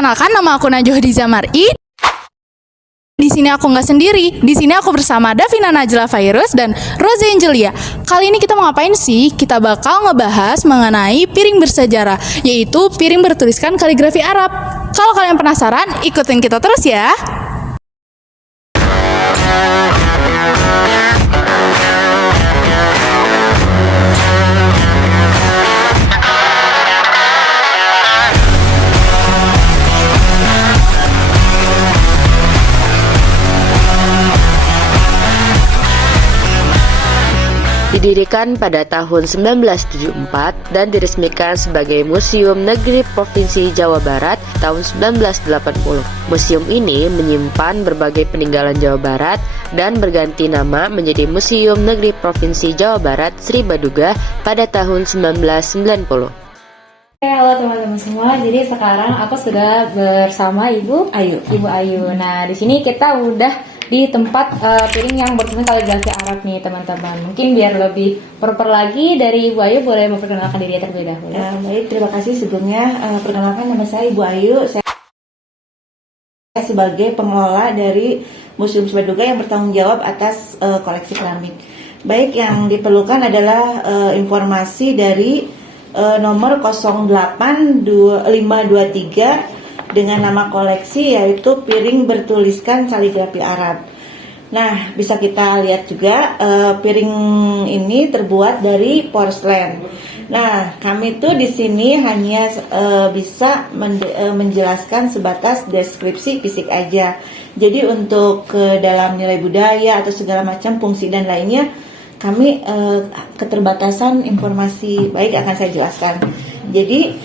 Perkenalkan, nama aku Najwa Hadiza Mar'i. Di sini aku nggak sendiri. Di sini aku bersama Davina Najla Virus dan Rose Angelia. Kali ini kita mau ngapain sih? Kita bakal ngebahas mengenai piring bersejarah, yaitu piring bertuliskan kaligrafi Arab. Kalau kalian penasaran, ikutin kita terus ya. Didirikan pada tahun 1974 dan diresmikan sebagai Museum Negeri Provinsi Jawa Barat tahun 1980. Museum ini menyimpan berbagai peninggalan Jawa Barat dan berganti nama menjadi Museum Negeri Provinsi Jawa Barat Sri Baduga pada tahun 1990. Halo teman-teman semua, jadi sekarang aku sudah bersama Ibu Ayu. Nah, di sini kita udah di tempat piring yang bertuliskan kaligrafi Arab nih teman-teman. Mungkin biar lebih proper lagi dari Ibu Ayu, boleh memperkenalkan diri terlebih dahulu. Baik, terima kasih sebelumnya. Perkenalkan, nama saya Ibu Ayu. Saya sebagai pengelola dari Museum Sri Baduga yang bertanggung jawab atas koleksi keramik. Baik, yang diperlukan adalah informasi dari nomor 08523 dengan nama koleksi yaitu piring bertuliskan kaligrafi Arab. Nah, bisa kita lihat juga piring ini terbuat dari porselen. Nah, kami tuh di sini hanya bisa menjelaskan sebatas deskripsi fisik aja. Jadi untuk ke dalam nilai budaya atau segala macam fungsi dan lainnya, kami keterbatasan informasi. Baik, akan saya jelaskan. Jadi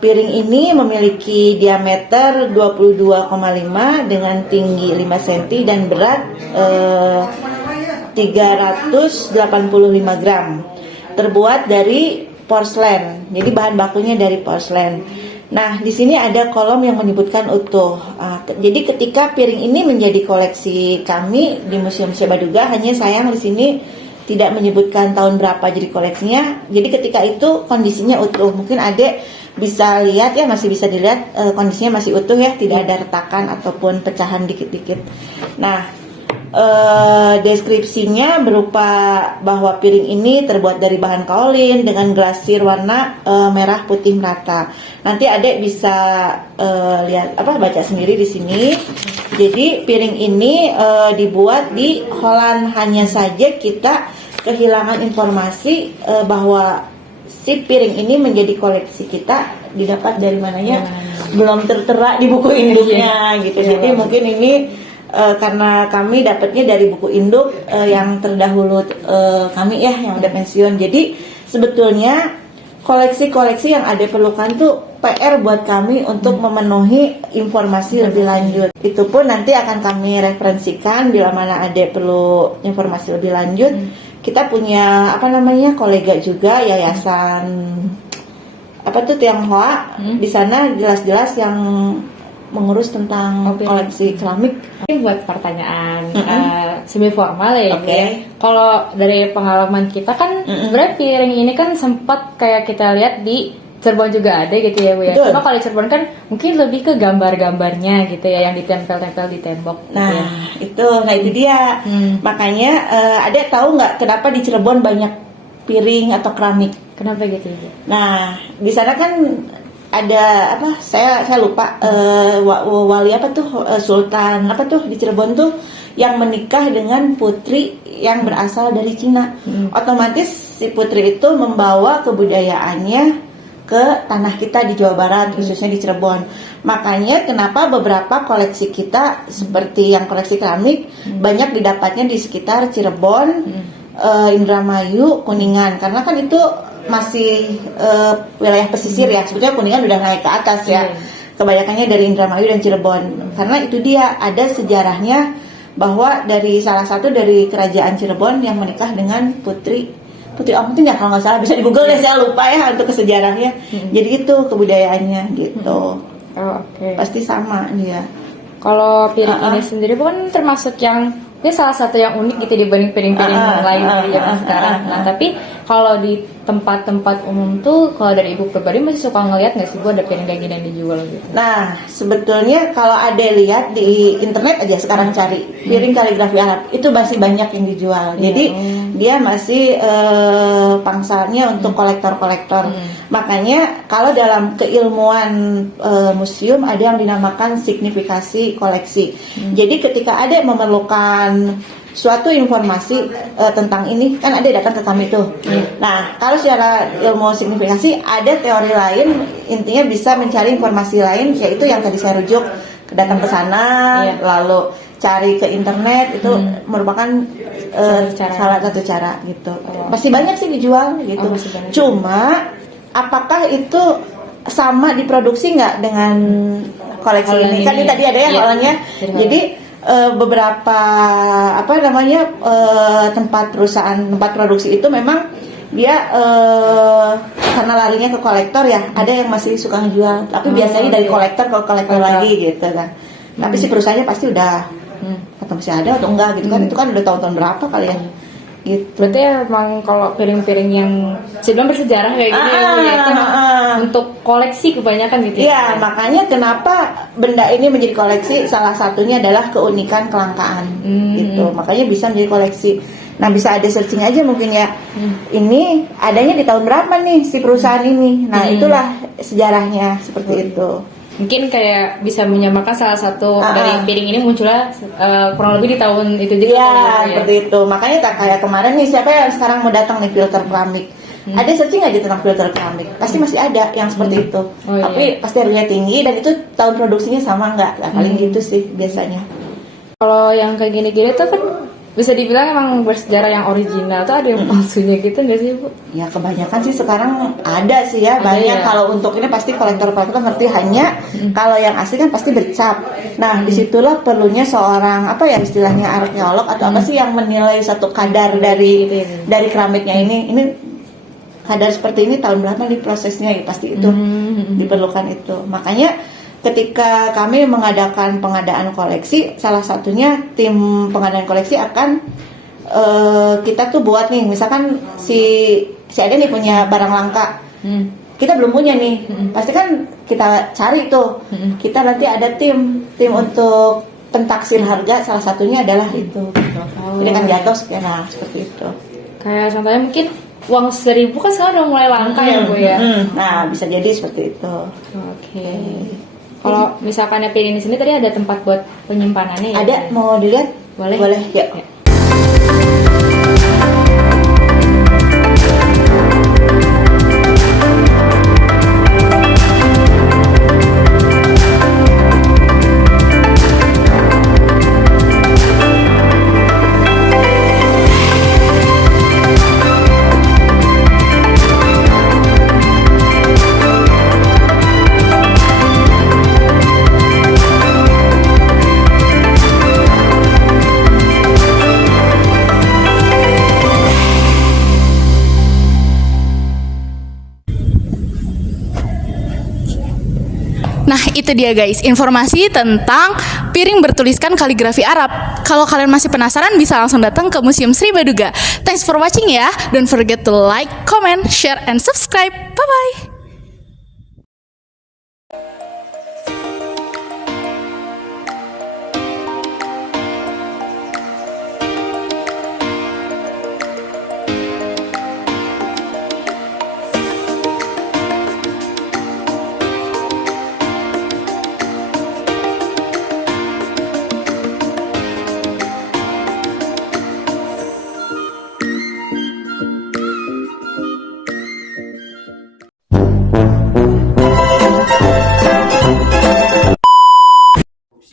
piring ini memiliki diameter 22,5 dengan tinggi 5 cm dan berat 385 gram. Terbuat dari porselen. Jadi bahan bakunya dari porselen. Nah, di sini ada kolom yang menyebutkan utuh. Jadi ketika piring ini menjadi koleksi kami di Museum Sri Baduga, hanya sayang di sini tidak menyebutkan tahun berapa jadi koleksinya. Jadi ketika itu kondisinya utuh. Mungkin Adek bisa lihat ya, masih bisa dilihat kondisinya masih utuh ya, tidak ada retakan ataupun pecahan dikit-dikit. Nah, deskripsinya berupa bahwa piring ini terbuat dari bahan kaolin dengan glasir warna merah putih merata. Nanti Adek bisa lihat baca sendiri di sini. Jadi piring ini dibuat di Holland, hanya saja kita kehilangan informasi bahwa si piring ini menjadi koleksi kita didapat dari mananya belum tertera di buku induknya gitu. Jadi mungkin ini karena kami dapatnya dari buku induk yang terdahulu kami ya yang udah pensiun. Jadi sebetulnya koleksi-koleksi yang ada perlukan tuh PR buat kami untuk memenuhi informasi lebih lanjut. Itu pun nanti akan kami referensikan bila mana ada perlu informasi lebih lanjut. Kita punya kolega juga yayasan Tionghoa. Di sana jelas-jelas yang mengurus tentang koleksi keramik. Mungkin buat pertanyaan semi formal ya. Okay. Kalau dari pengalaman kita kan sebenarnya piring ini kan sempat kayak kita lihat di Cirebon juga ada gitu ya Bu ya. Cuma kalau Cirebon kan mungkin lebih ke gambar-gambarnya gitu ya yang ditempel-tempel di tembok. Nah gitu ya. Itu dia. Makanya Adek tahu nggak kenapa di Cirebon banyak piring atau keramik? Kenapa gitu ya? Nah di sana kan ada saya lupa wali sultan di Cirebon tuh yang menikah dengan putri yang berasal dari Cina. Otomatis si putri itu membawa kebudayaannya ke tanah kita di Jawa Barat, khususnya di Cirebon. Makanya kenapa beberapa koleksi kita seperti yang koleksi keramik banyak didapatnya di sekitar Cirebon, Indramayu, Kuningan, karena kan itu masih wilayah pesisir ya. Sebetulnya Kuningan udah naik ke atas ya. Kebanyakannya dari Indramayu dan Cirebon. Karena itu dia ada sejarahnya bahwa dari salah satu dari kerajaan Cirebon yang menikah dengan Putri Om ya kalau nggak salah, bisa di Google deh, saya lupa ya untuk sejarahnya. Jadi itu kebudayaannya gitu. Pasti sama dia. Kalau piring ini sendiri kan termasuk yang ini salah satu yang unik gitu dibanding piring-piring lain di zaman sekarang. Nah, tapi kalau di tempat-tempat umum tuh, kalau dari ibu pribadi masih suka ngeliat nggak sih bu ada piring kayak gini yang dijual gitu? Nah, sebetulnya kalau ada lihat di internet aja sekarang cari piring kaligrafi Arab itu masih banyak yang dijual. Jadi dia masih pangsanya untuk kolektor-kolektor. Makanya kalau dalam keilmuan museum ada yang dinamakan signifikasi koleksi. Jadi ketika ada yang memerlukan suatu informasi tentang ini, kan ada datang ke kami tuh. Nah, kalau secara ilmu signifikasi ada teori lain, intinya bisa mencari informasi lain, yaitu yang tadi saya rujuk, datang ke sana, lalu cari ke internet, itu merupakan salah satu cara gitu. Masih banyak sih dijual gitu. Cuma apakah itu sama diproduksi nggak dengan koleksi ini? Kan ini tadi ada ya hollandnya. Jadi beberapa tempat produksi itu memang dia karena larinya ke kolektor ya, ada yang masih suka ngejual, tapi biasanya dari kolektor ke kolektor lagi gitu kan. Tapi si perusahaannya pasti udah atau masih ada atau enggak gitu kan, itu kan udah tahun-tahun berapa kali ya gitu. Berarti emang kalau piring-piring yang sebelum bersejarah kayak gini ya itu untuk koleksi kebanyakan gitu ya. Iya, makanya kenapa benda ini menjadi koleksi, salah satunya adalah keunikan kelangkaan gitu. Makanya bisa menjadi koleksi. Nah, bisa ada searching aja mungkin ya. Ini adanya di tahun berapa nih si perusahaan ini. Nah, itulah sejarahnya seperti itu. Mungkin kayak bisa menyamakan salah satu dari piring ini munculnya kurang lebih di tahun itu juga. Iya, seperti itu. Makanya tak kayak kemarin nih, siapa yang sekarang mau datang nih filter keramik. Ada searching aja tentang filter keramik. Pasti masih ada yang seperti itu. Tapi pasti harganya tinggi dan itu tahun produksinya sama nggak? Nah, paling gitu sih biasanya. Kalau yang kayak gini-gini tuh kan bisa dibilang emang bersejarah yang original tuh ada yang palsunya gitu nggak sih Bu? Ya kebanyakan sih sekarang ada sih ya, banyak. Ya. Kalau untuk ini pasti kolektor-kolektor ngerti, hanya kalau yang asli kan pasti bercap. Nah disitulah perlunya seorang apa ya istilahnya arkeolog atau apa sih yang menilai satu kadar dari keramiknya ini kadar seperti ini tahun berapa nih prosesnya ya, pasti itu diperlukan itu. Makanya ketika kami mengadakan pengadaan koleksi, salah satunya tim pengadaan koleksi akan kita tuh buat nih, misalkan si ada nih punya barang langka, kita belum punya nih, pasti kan kita cari tuh, kita nanti ada tim untuk pentaksir harga, salah satunya adalah itu. Jadi kan jatuh sekian, nah seperti itu. Kayak contohnya mungkin uang 1.000 kan sekarang udah mulai langka ya Bu ya. Nah bisa jadi seperti itu. Oke. Kalau misalkan piring di sini tadi ada tempat buat penyimpanannya ya? Ada, mau dilihat? Boleh. Boleh, ya. Nah itu dia guys, informasi tentang piring bertuliskan kaligrafi Arab. Kalau kalian masih penasaran bisa langsung datang ke Museum Sri Baduga. Thanks for watching ya. Don't forget to like, comment, share, and subscribe. Bye-bye.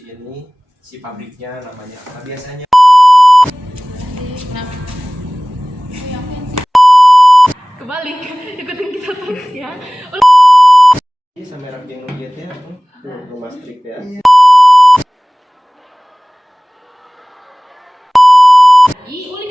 Ini si pabriknya namanya apa biasanya? Kebalik, ikutin kita terus ya. Ini sama merek yang ngeliatnya tuh rumah strik ya. Uli